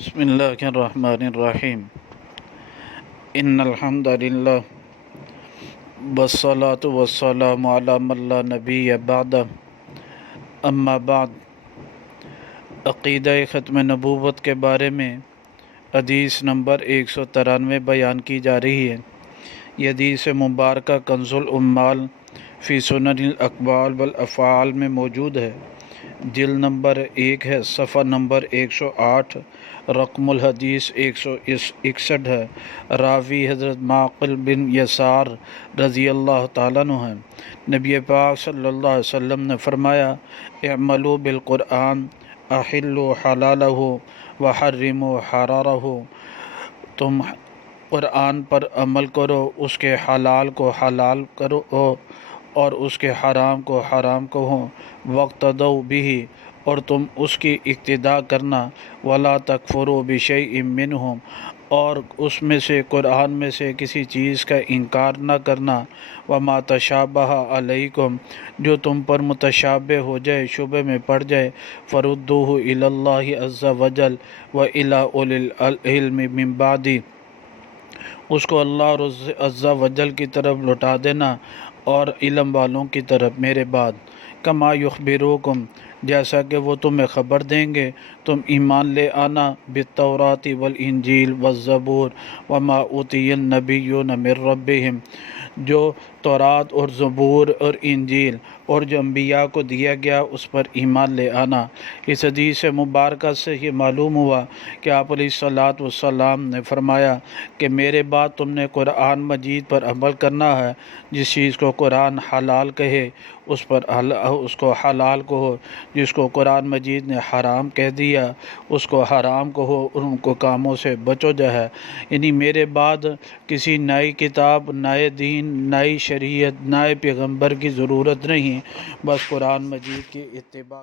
بسم اللہ الرحمن الرحیم ان الحمد للہ والصلاة والسلام علی من لا نبی بعد اما بعد۔ عقیدہ ختم نبوت کے بارے میں حدیث نمبر 193 بیان کی جا رہی ہے۔ یہ حدیث مبارکہ کنز العمال فی سنن الاقوال والافعال میں موجود ہے۔ جلد نمبر 1 ہے، صفحہ نمبر 108، رقم الحدیث 161 ہے۔ راوی حضرت معقل بن یسار رضی اللہ تعالیٰ عنہ ہیں۔ نبی پاک صلی اللہ علیہ وسلم نے فرمایا، اعملوا بالقرآن احلوا حلالہ وحرموا حرامہ۔ تم قرآن پر عمل کرو، اس کے حلال کو حلال کرو اور اس کے حرام کو حرام کہو، واقتدوا بہ، اور تم اس کی اقتداء کرنا، ولا تکفروا بشیء منہ، اور اس میں سے قرآن میں سے کسی چیز کا انکار نہ کرنا، وما تشابہ علیکم، جو تم پر متشابہ ہو جائے، شبہ میں پڑ جائے، فردوہ الی اللہ عز وجل والی اولی العلم من بعدی، اس کو اللہ عز وجل کی طرف لوٹا دینا اور علم والوں کی طرف میرے بعد، کما یخبروکم، جیسا کہ وہ تمہیں خبر دیں گے، تم ایمان لے آنا، بالتوراۃ والانجیل والزبور وما اوتی النبیون من ربہم، جو تورات اور زبور اور انجیل اور جو انبیاء کو دیا گیا اس پر ایمان لے آنا۔ اس حدیث مبارکہ سے یہ معلوم ہوا کہ آپ علیہ الصلوۃ والسلام نے فرمایا کہ میرے بعد تم نے قرآن مجید پر عمل کرنا ہے، جس چیز کو قرآن حلال کہے اس کو حلال کہو، جس کو قرآن مجید نے حرام کہہ دیا اس کو حرام کہو، ان کو کاموں سے بچو جو ہے۔ یعنی میرے بعد کسی نئی کتاب، نئے دین، نئی شریعت، نئے پیغمبر کی ضرورت نہیں، بس قرآن مجید کی اتباع